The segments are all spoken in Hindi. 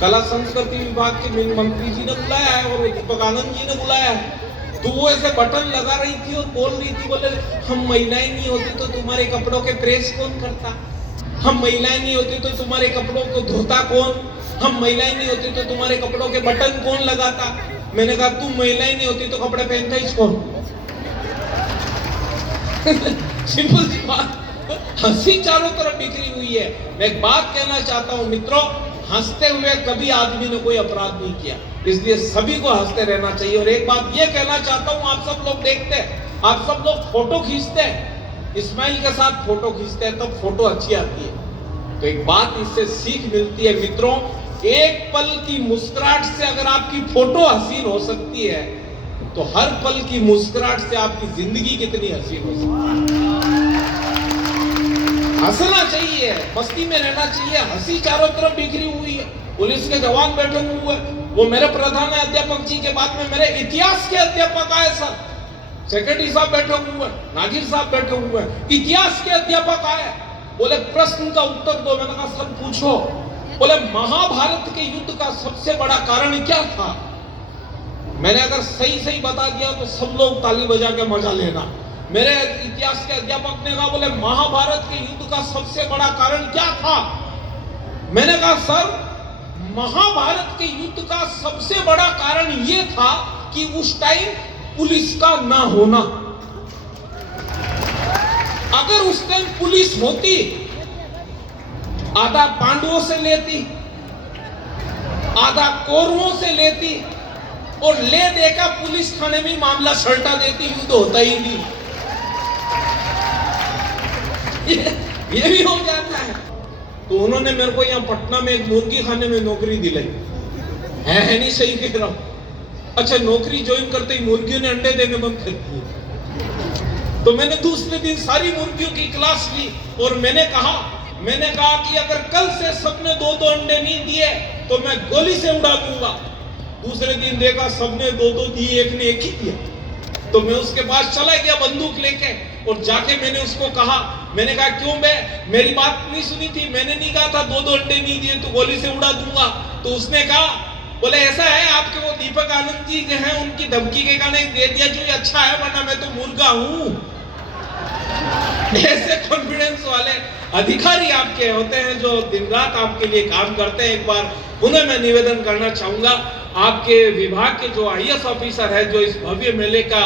कला संस्कृति विभाग के मंत्री जी ने बुलाया है और दीपक आनंद जी ने बुलाया है। तो वो ऐसे बटन लगा रही थी और बोल रही थी, बोले हम महिलाएं नहीं होती तो तुम्हारे कपड़ों के प्रेस कौन करता, हम महिलाएं नहीं होती तो तुम्हारे कपड़ों को धोता कौन, हम महिलाएं नहीं होती तो तुम्हारे कपड़ों के बटन कौन लगाता। मैंने कहा तुम महिलाएं नहीं होती तो कपड़े पहनता ही कौन। सिंपल सी बात। हंसी चारों तरफ बिखरी हुई है। मैं एक बात कहना चाहता हूं मित्रों, हंसते हुए कभी आदमी ने कोई अपराध नहीं किया, इसलिए सभी को हंसते रहना चाहिए। और एक बात ये कहना चाहता हूं, आप सब लोग देखते हैं, आप सब लोग फोटो खींचते हैं, इस्माइल के साथ फोटो खींचते हैं तब फोटो अच्छी आती है। तो एक बात इससे सीख मिलती है मित्रों, एक पल की मुस्कुराहट से अगर आपकी फोटो हसीन हो सकती है तो हर पल की मुस्कुराहट से आपकी जिंदगी कितनी हसीन हो सकती है। हंसना चाहिए, मस्ती में रहना चाहिए। हंसी चारों तरफ बिखरी हुई है, पुलिस के जवान बैठे हुए हैं। वो मेरे प्रधान अध्यापक जी के बाद में मेरे इतिहास के अध्यापक आए सर, सेक्रेटरी साहब बैठे हुए हैं, नाजिर साहब बैठे हुए हैं, इतिहास के अध्यापक आए, बोले प्रश्न का उत्तर दो। मैंने कहा सर पूछो। बोले महाभारत के युद्ध का सबसे बड़ा कारण क्या था। मैंने अगर सही सही बता दिया तो सब लोग ताली बजा के मजा लेना। मेरे इतिहास के अध्यापक ने कहा, बोले महाभारत के युद्ध का सबसे बड़ा कारण क्या था। मैंने कहा सर महाभारत के युद्ध का सबसे बड़ा कारण यह था कि उस टाइम पुलिस का ना होना। अगर उस टाइम पुलिस होती, आधा पांडवों से लेती, आधा कौरवों से लेती और ले देकर पुलिस थाने में मामला सल्टा देती, युद्ध होता ही नहीं। ये भी हो जाता है। तो उन्होंने मेरे को यहाँ पटना में एक मुर्गी खाने में नौकरी दिलाई है नहीं, सही कह रहा हूं। अच्छा, नौकरी ज्वाइन करते ही मुर्गियों ने अंडे देने बंद कर दिए। तो मैंने दूसरे दिन सारी मुर्गियों की क्लास ली और मैंने कहा कि अगर कल से सबने 2-2 अंडे नहीं दिए तो मैं गोली से उड़ा दूंगा। दूसरे दिन देखा सबने 2-2 दिए, एक ने एक ही दिया। तो मैं उसके पास चला गया बंदूक लेके और जाके मैंने उसको कहा, मैंने कहा क्यों बे, मेरी बात नहीं सुनी थी, मैंने नहीं कहा था 2-2 अंडे नहीं दिए तो गोली से उड़ा दूंगा। तो उसने कहा, बोले ऐसा है आपके वो दीपक आनंद जी जो हैं उनकी धमकी के कारण दे दिया, जो अच्छा है, वरना मैं तो मुर्गा हूं। ऐसे कॉन्फिडेंस वाले अधिकारी आपके होते हैं जो दिन रात आपके लिए काम करते हैं। एक बार उन्हें मैं निवेदन करना चाहूंगा, आपके विभाग के जो आईएएस ऑफिसर है जो इस भव्य मेले का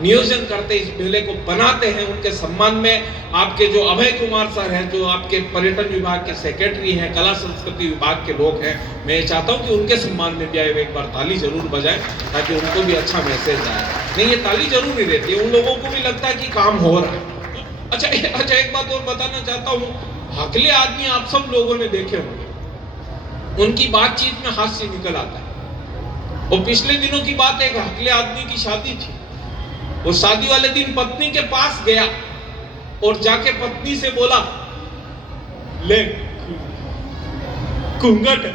नियोजन करते, इस मेले को बनाते हैं, उनके सम्मान में आपके जो अभय कुमार सर हैं जो आपके पर्यटन विभाग के सेक्रेटरी हैं, कला संस्कृति विभाग के लोग हैं, मैं चाहता हूं कि उनके सम्मान में भी एक बार ताली जरूर बजाएं ताकि उनको भी अच्छा मैसेज आए। नहीं, ये ताली जरूरी रहती है, उन लोगों को भी लगता है कि काम हो रहा है। अच्छा, एक बात और बताना चाहता हूँ, हकले आदमी आप सब लोगों ने देखे होंगे, उनकी बातचीत में हास्य निकल आता है। और पिछले दिनों की बात, एक हकले आदमी की शादी थी, वो शादी वाले दिन पत्नी के पास गया और जाके पत्नी से बोला, ले घूंघट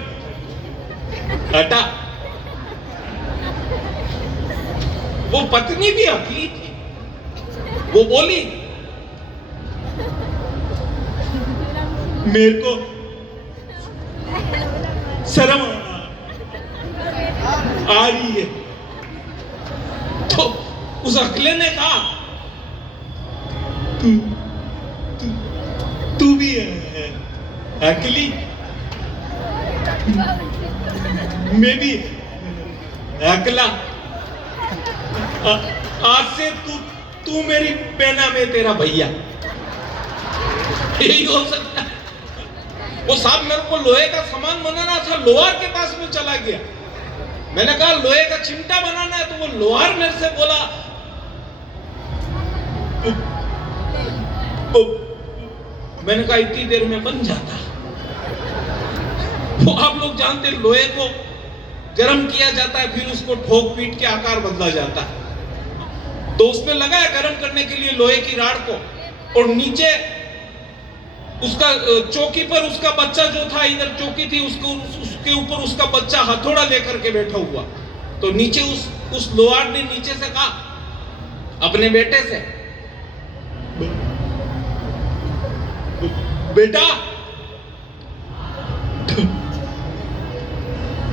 हटा। वो पत्नी भी हकली थी, वो बोली मेरे को शर्म आ रही है। तो उस अगले ने कहा, तू भी है अकेली, मैं भी अकेला, आज से तू मेरी पेना में तेरा भैया। यही हो सकता है। वो साहब मेरे को लोहे का सामान बनाना था, लोहार के पास में चला गया। मैंने कहा लोहे का चिमटा बनाना है, तो वो लोहार मेरे से बोला, मैंने कहा इतनी देर में बन जाता। वो आप लोग जानते, लोहे को गर्म किया जाता है, फिर उसको ठोक पीट के आकार बदला जाता है। तो उसने लगाया गर्म करने के लिए लोहे की राड को, और नीचे उसका चौकी पर उसका बच्चा जो था, इधर चौकी थी, उसके ऊपर उसका बच्चा हथौड़ा लेकर के बैठा हुआ। तो नीचे उस लोहार ने नीचे से कहा अपने बेटे से, बेटा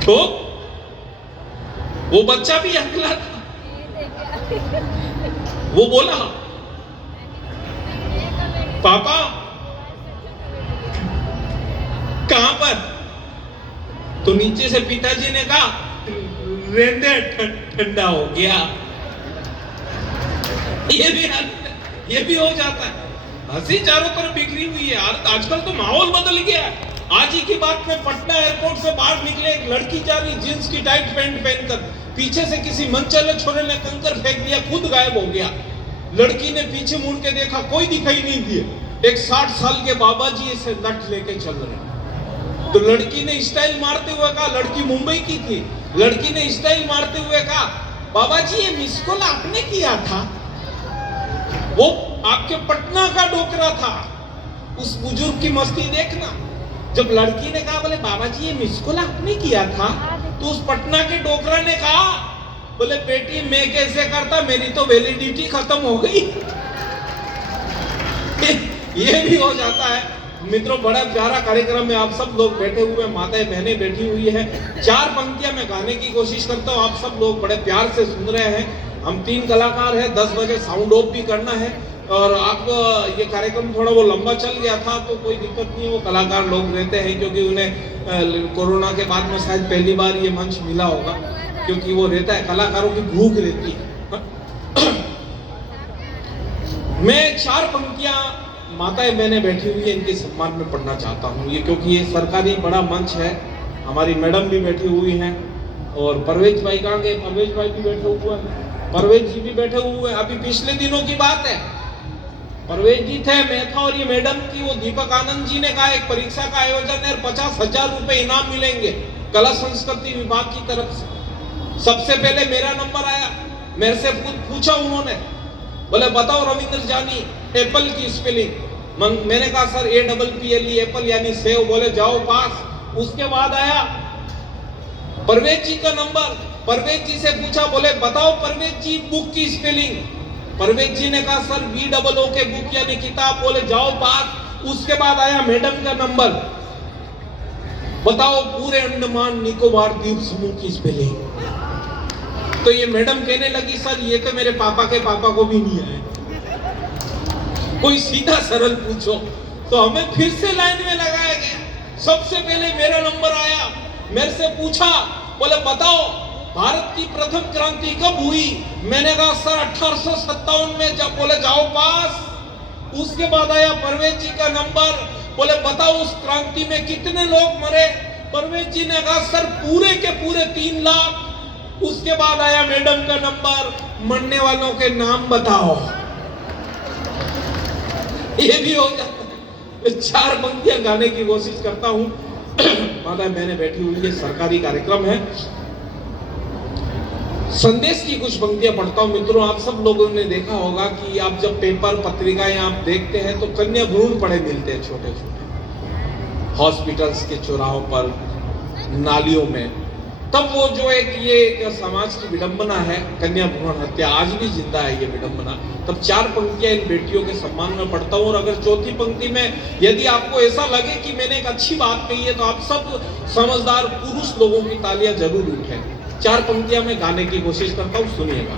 तो वो बच्चा भी अकेला था। वो बोला, पापा कहां पर? तो नीचे से पिताजी ने कहा, रहने ठंडा हो गया। ये भी हो जाता है। हंसी चारों तरफ बिखरी हुई है। आजकल तो माहौल बदल गया है। आज ही की बात में पटना एयरपोर्ट से बाहर निकले, एक लड़की जा रही जींस की टाइट पैंट पहनकर, पीछे से किसी मनचले छोरे ने कंकर फेंक दिया, खुद गायब हो गया। लड़की ने पीछे मुड़ के देखा, कोई दिखाई नहीं दिए। एक 60 साल के बाबा जी इसे लट लेके चल रहे। तो लड़की ने स्टाइल मारते हुए कहा, लड़की मुंबई की थी, लड़की ने स्टाइल मारते हुए कहा, बाबा जी ये मिस कॉल आपने किया था? वो आपके पटना का डोकरा था। उस बुजुर्ग की मस्ती देखना। जब लड़की ने कहा, बोले बाबा जी ये मिस कॉल आपने किया था, तो उस पटना के डोकरा ने कहा, बोले बेटी मैं कैसे करता, मेरी तो वैलिडिटी खत्म हो गई। ये भी हो जाता है। मित्रों, बड़ा प्यारा कार्यक्रम में आप सब लोग बैठे हुए, माताएं बहनें बैठी हुई है। 4 पंक्तियां मैं गाने की कोशिश करता हूं, आप सब लोग बड़े प्यार से सुन रहे हैं। हम 3 कलाकार हैं, 10 बजे साउंड ऑफ भी करना है। और आप ये कार्यक्रम थोड़ा वो लंबा चल गया था, तो कोई दिक्कत नहीं है, वो कलाकार लोग रहते हैं, क्योंकि उन्हें कोरोना के बाद में शायद पहली बार ये मंच मिला होगा, क्योंकि वो रहता है, कलाकारों की भूख रहती है। मैं 4 पंक्तियां माताएं बहनें बैठी हुई है इनके सम्मान में पढ़ना चाहता हूँ। ये क्योंकि ये सरकारी बड़ा मंच है, हमारी मैडम भी बैठी हुई हैं, और परवेज भाई कहाँ गए? परवेज भाई भी बैठे हुए हैं, परवेज जी भी बैठे हुए हैं। अभी पिछले दिनों की बात है, परवेज जी थे, मैं था, और ये मैडम की वो दीपक आनंद जी ने कहा एक परीक्षा का आयोजन है और 50,000 रुपए इनाम मिलेंगे कला संस्कृति विभाग की तरफ से। सबसे पहले मेरा नंबर आया, मेरे से पूछा उन्होंने, बोले बताओ रविंद्र जानी एप्पल की स्पेलिंग। मैंने कहा सर APPLE एप्पल यानी सेव। बोले जाओ पास। उसके बाद आया परवेज जी का नंबर, परवेज जी से पूछा, बोले बताओ परवेज जी बुक की स्पेलिंग। परवेज जी ने कहा सर BOO के बुक यानी किताब। बोले जाओ पास। उसके बाद आया मैडम का नंबर, बताओ पूरे अंडमान निकोबार द्वीप समूह की स्पेलिंग। तो ये मैडम कहने लगी सर ये तो मेरे पापा के पापा को भी नहीं आए, कोई सीधा सरल पूछो। तो हमें फिर से लाइन में लगाया गया। सबसे पहले मेरा नंबर आया, मेरे से पूछा, बोले बताओ भारत की प्रथम क्रांति कब हुई? मैंने कहा सर 1857 में। जब बोले जाओ पास। उसके बाद आया परवेज जी का नंबर, बोले बताओ उस क्रांति में कितने लोग मरे? परवेज जी ने कहा सर पूरे के पूरे 3 लाख। उसके बाद आया मैडम का नंबर, मरने वालों के नाम बताओ। ये भी हो जाता है। 4 पंक्तियां गाने की कोशिश करता हूं। माता मैंने बैठी हुई है, सरकारी कार्यक्रम है। संदेश की कुछ पंक्तियां पढ़ता हूं। मित्रों, आप सब लोगों ने देखा होगा कि आप जब पेपर पत्रिकाएं आप देखते हैं तो कन्या भ्रूण पड़े मिलते हैं छोटे छोटे हॉस्पिटल्स के चौराहों पर, नालियों में। तब वो जो एक समाज की विडंबना है, कन्या भ्रूण हत्या, आज भी जिंदा है ये विडंबना। तब 4 पंक्तियां इन बेटियों के सम्मान में पढ़ता हूं। और अगर 4थी पंक्ति में यदि आपको ऐसा लगे कि मैंने एक अच्छी बात कही है, तो आप सब समझदार पुरुष लोगों की तालियां जरूर उठें। 4 पंक्तियां मैं गाने की कोशिश करता हूं, सुनिएगा।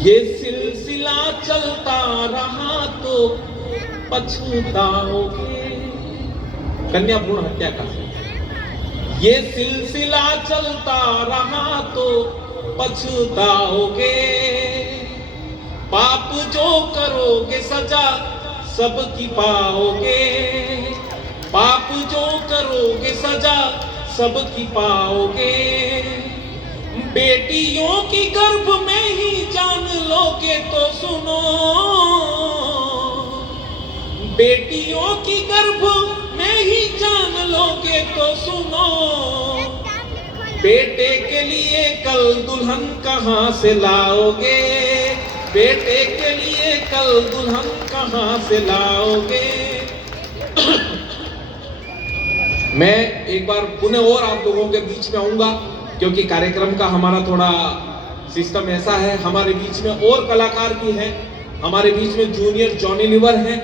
ये सिलसिला चलता रहा तो पछताओगे। कन्या भ्रूण हत्या का ये सिलसिला चलता रहा तो पछताओगे। पाप जो करोगे सजा सबकी पाओगे। पाप जो करोगे सजा सबकी पाओगे। बेटियों की गर्भ में ही जान लोगे तो सुनो। बेटियों की गर्भ में ही जान लोगे तो सुनो। बेटे के लिए कल दुल्हन कहां से लाओगे। बेटे के लिए कल दुल्हन कहां से लाओगे। मैं एक बार पुनः और आप लोगों के बीच में आऊंगा, क्योंकि कार्यक्रम का हमारा थोड़ा सिस्टम ऐसा है। हमारे बीच में और कलाकार भी हैं। हमारे बीच में जूनियर जॉनी लीवर हैं,